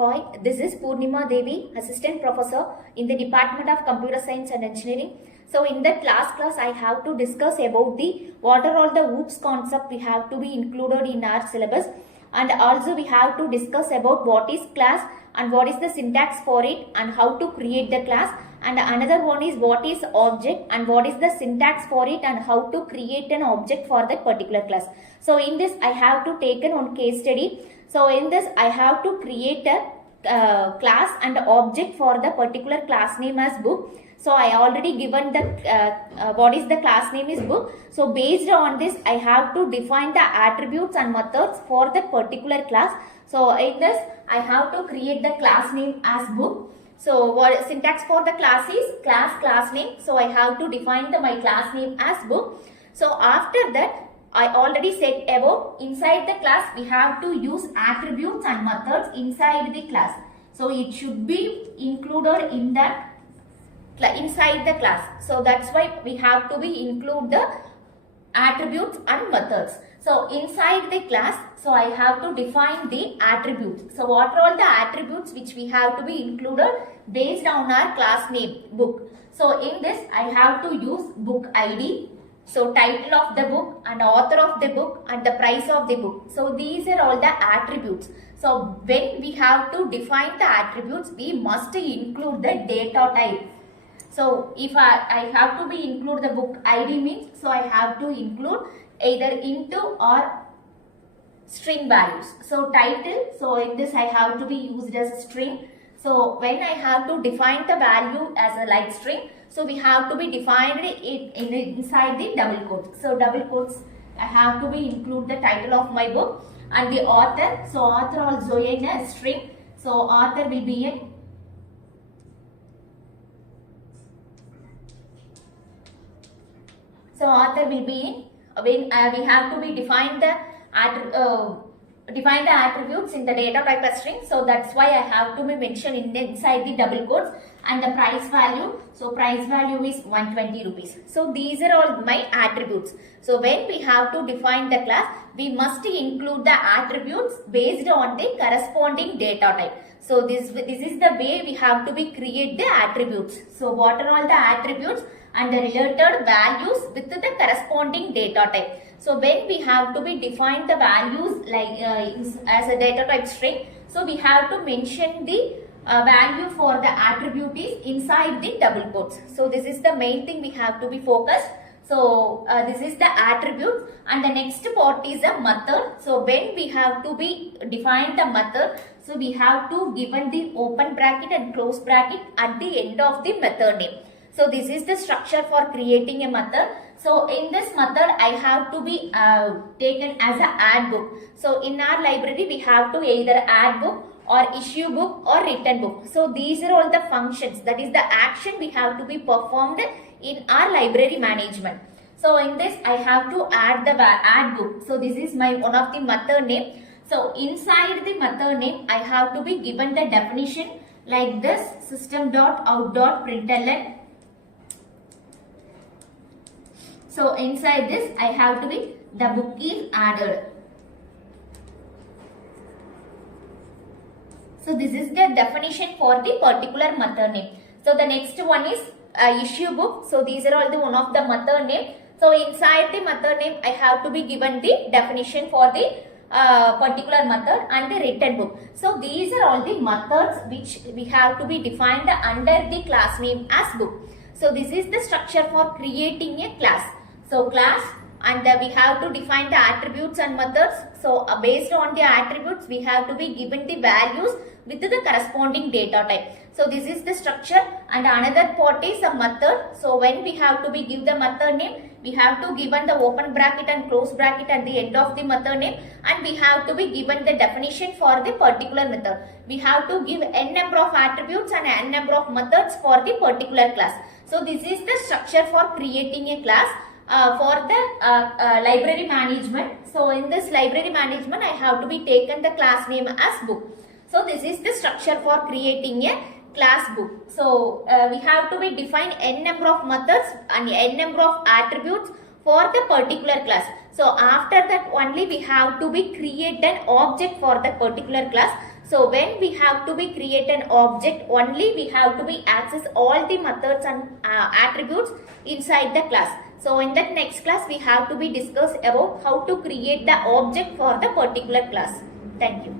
Hi, this is Purnima Devi, Assistant Professor in the Department of Computer Science and Engineering. So in that last class, I have to discuss about what are all the OOPS concept we have to be included in our syllabus, and also we have to discuss about what is class and what is the syntax for it and how to create the class, and another one is what is object and what is the syntax for it and how to create an object for that particular class. So in this I have to take one case study. So in this I have to create a class and object for the particular class name as book. So I already given the what is the class name is book. So based on this I have to define the attributes and methods for that particular class. So in this I have to create the class name as book. So what syntax for the class is class name. So I have to define my class name as book. So after that I already said about inside the class we have to use attributes and methods inside the class. So it should be included in that inside the class. So that's why we have to be include the attributes and methods. So inside the class, so I have to define the attributes. So what are all the attributes which we have to be included based on our class name book. So in this I have to use book ID. So title of the book and author of the book and the price of the book. So these are all the attributes. So when we have to define the attributes, we must include the data type. So if I have to be include the book ID means, so I have to include either into or string values. So title, so in this I have to be used as a string. So when I have to define the value as a like string, so we have to be defined it inside the double quotes. So double quotes I have to be include the title of my book and the author. So author also in a string. So author will be in when we have to be define the attributes in the data type as string. So that's why I have to be mentioned inside the double quotes, and the price value. So price value is 120 rupees. So these are all my attributes. So when we have to define the class, we must include the attributes based on the corresponding data type. So this is the way we have to be create the attributes. So what are all the attributes and the related values with the corresponding data type. So when we have to be define the values like as a data type string, so we have to mention the value for the attribute is inside the double quotes. So this is the main thing we have to be focused. So this is the attribute, and the next part is a method. So when we have to be define the method, so we have to given the open bracket and close bracket at the end of the method name. So this is the structure for creating a method. So in this method I have to be taken as a add book. So in our library we have to either add book or issue book or return book. So these are all the functions, that is the action we have to be performed in our library management. So in this I have to add the add book. So this is my one of the method name. So inside the method name I have to be given the definition like this: system.out.println. So inside this I have to be the book is added. So this is the definition for the particular method name. So the next one is issue book. So these are all the one of the method name. So inside the method name I have to be given the definition for the particular method and the return book. So these are all the methods which we have to be defined under the class name as book. So this is the structure for creating a class. So class, and we have to define the attributes and methods. So based on the attributes we have to be given the values with the corresponding data type. So this is the structure, and another part is a method. So when we have to be give the method name, we have to given the open bracket and close bracket at the end of the method name, and we have to be given the definition for the particular method. We have to give n number of attributes and n number of methods for the particular class. So this is the structure for creating a class. For the library management. So in this library management I have to be taken the class name as book. So this is the structure for creating a class book. So we have to be define n number of methods and n number of attributes for the particular class. So after that only we have to be create an object for the particular class. So when we have to be create an object, only we have to be access all the methods and attributes inside the class. So in that next class we have to be discuss about how to create the object for the particular class. Thank you.